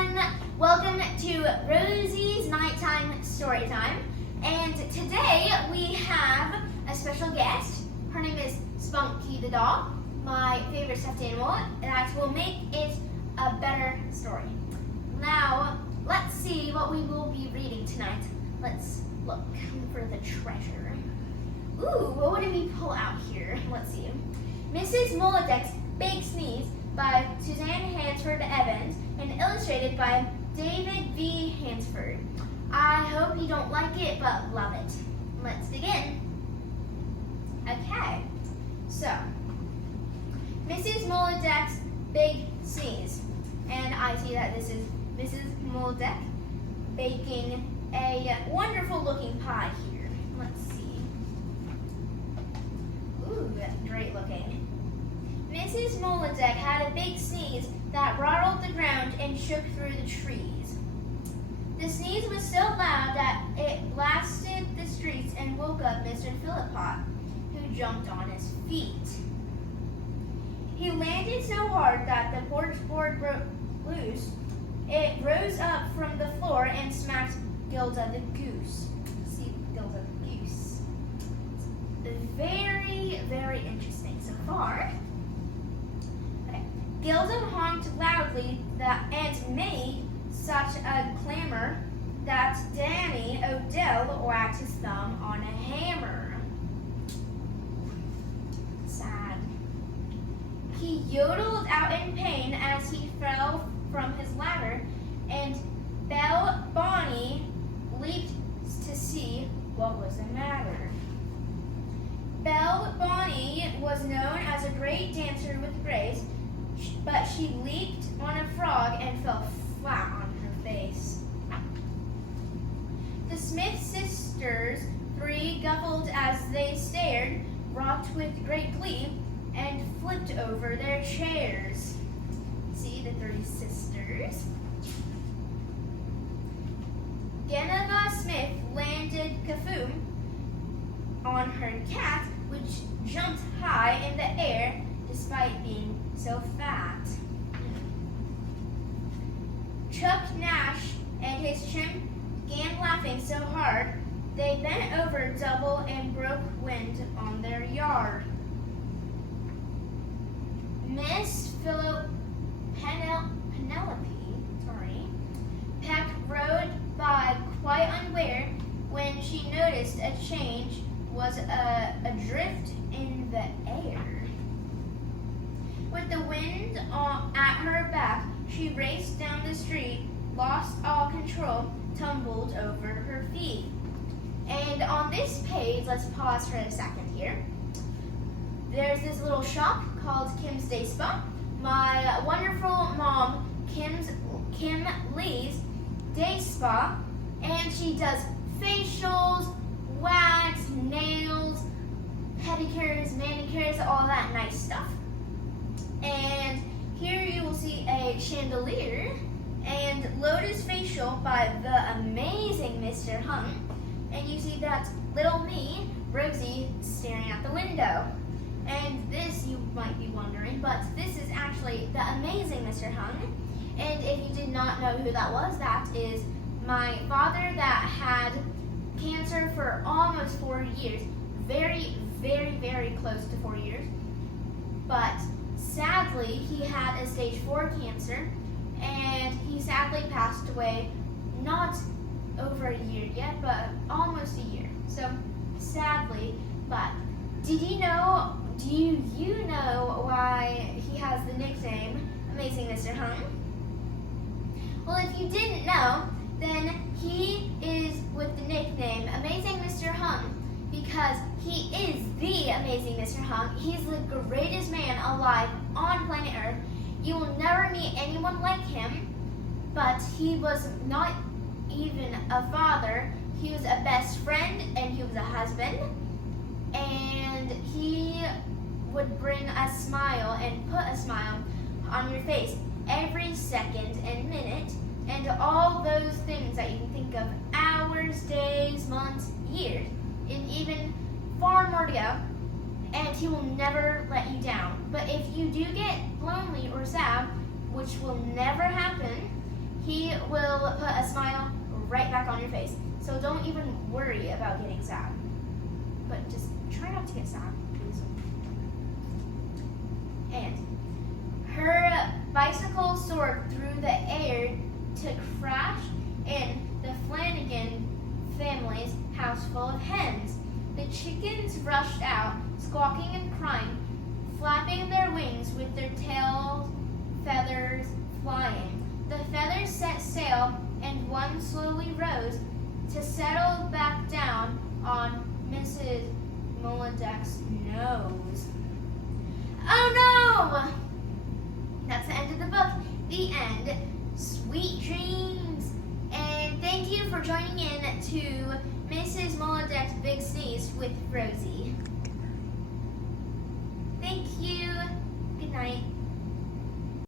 everyone! Welcome to Rosie's Nighttime Storytime. And today we have a special guest. Her name is Spunky the dog, my favorite stuffed animal, that will make it a better story. Now, let's see what we will be reading tonight. Let's look for the treasure. Ooh, what did we pull out here? Let's see. Mrs. Molodek's Big Sneeze by Suzanne Hansford Evans and illustrated by David V. Hansford. I hope you don't like it, but love it. Let's begin. Okay, so Mrs. Molodek's Big Sneeze. And I see that this is Mrs. Molodek baking a wonderful looking pie here. Let's see. Ooh, that's great looking. Mrs. Molodek had a big sneeze that rattled the ground and shook through the trees. The sneeze was so loud that it blasted the streets and woke up Mr. Philpott, who jumped on his feet. He landed so hard that the porch board broke loose. It rose up from the floor and smacked Gilda the goose. See, Gilda the goose. Very, very interesting so far. Gilda honked loudly and made such a clamor that Danny Odell whacked his thumb on a hammer. Sad. He yodeled out in pain as he fell from his ladder, and Belle Bonnie leaped to see what was the matter. Belle Bonnie was known as a great dancer with grace, but she leaped on a frog and fell flat on her face. The Smith sisters, three guffled as they stared, rocked with great glee, and flipped over their chairs. See the three sisters. Geneva Smith landed Kafoom on her cat, which jumped high in the air despite being so fat. Chuck Nash and his chimp began laughing so hard they bent over double and broke wind on their yard. Miss Penelope Peck rode by quite unaware when she noticed a change was adrift in the air. With the wind at her back, she raced down the street, lost all control, tumbled over her feet. And on this page, let's pause for a second here. There's this little shop called Kim's Day Spa. My wonderful mom, Kim Lee's Day Spa, and she does facials, wax, nails, pedicures, manicures, all that nice stuff. And here you will see a chandelier and Lotus facial by the amazing Mr. Hung. And you see that little me, Rosie, staring out the window. And this, you might be wondering, but this is actually the amazing Mr. Hung. And if you did not know who that is my father that had cancer for almost 4 years. Very, very, very close to 4 years. But sadly, he had a stage 4 cancer, and he sadly passed away not over a year yet, but almost a year. So sadly, but do you know why he has the nickname Amazing Mr. Hung? Well, if you didn't know, then he is with the nickname Amazing Mr. Hung because he is the Amazing Mr. Hung. He's the greatest man alive on planet Earth. You will never meet anyone like him, but he was not even a father. He was a best friend, and he was a husband, and he would bring a smile and put a smile on your face every second and minute, and all those things that you can think of, hours, days, months, years, and even far more to go, and he will never let you down. But if you do get lonely or sad, which will never happen, he will put a smile right back on your face. So don't even worry about getting sad. But just try not to get sad, please. And her bicycle soared through the air to crash in the Flanagan family's house full of hens. The chickens rushed out, squawking and crying, flapping their wings with their tail feathers flying. The feathers set sail, and one slowly rose to settle back down on Mrs. Molodek's nose. Oh no! That's the end of the book. The end. Sweet dreams. And thank you for joining in to Mrs. Molodek's Big Sneeze with Rosie. Thank you. Good night.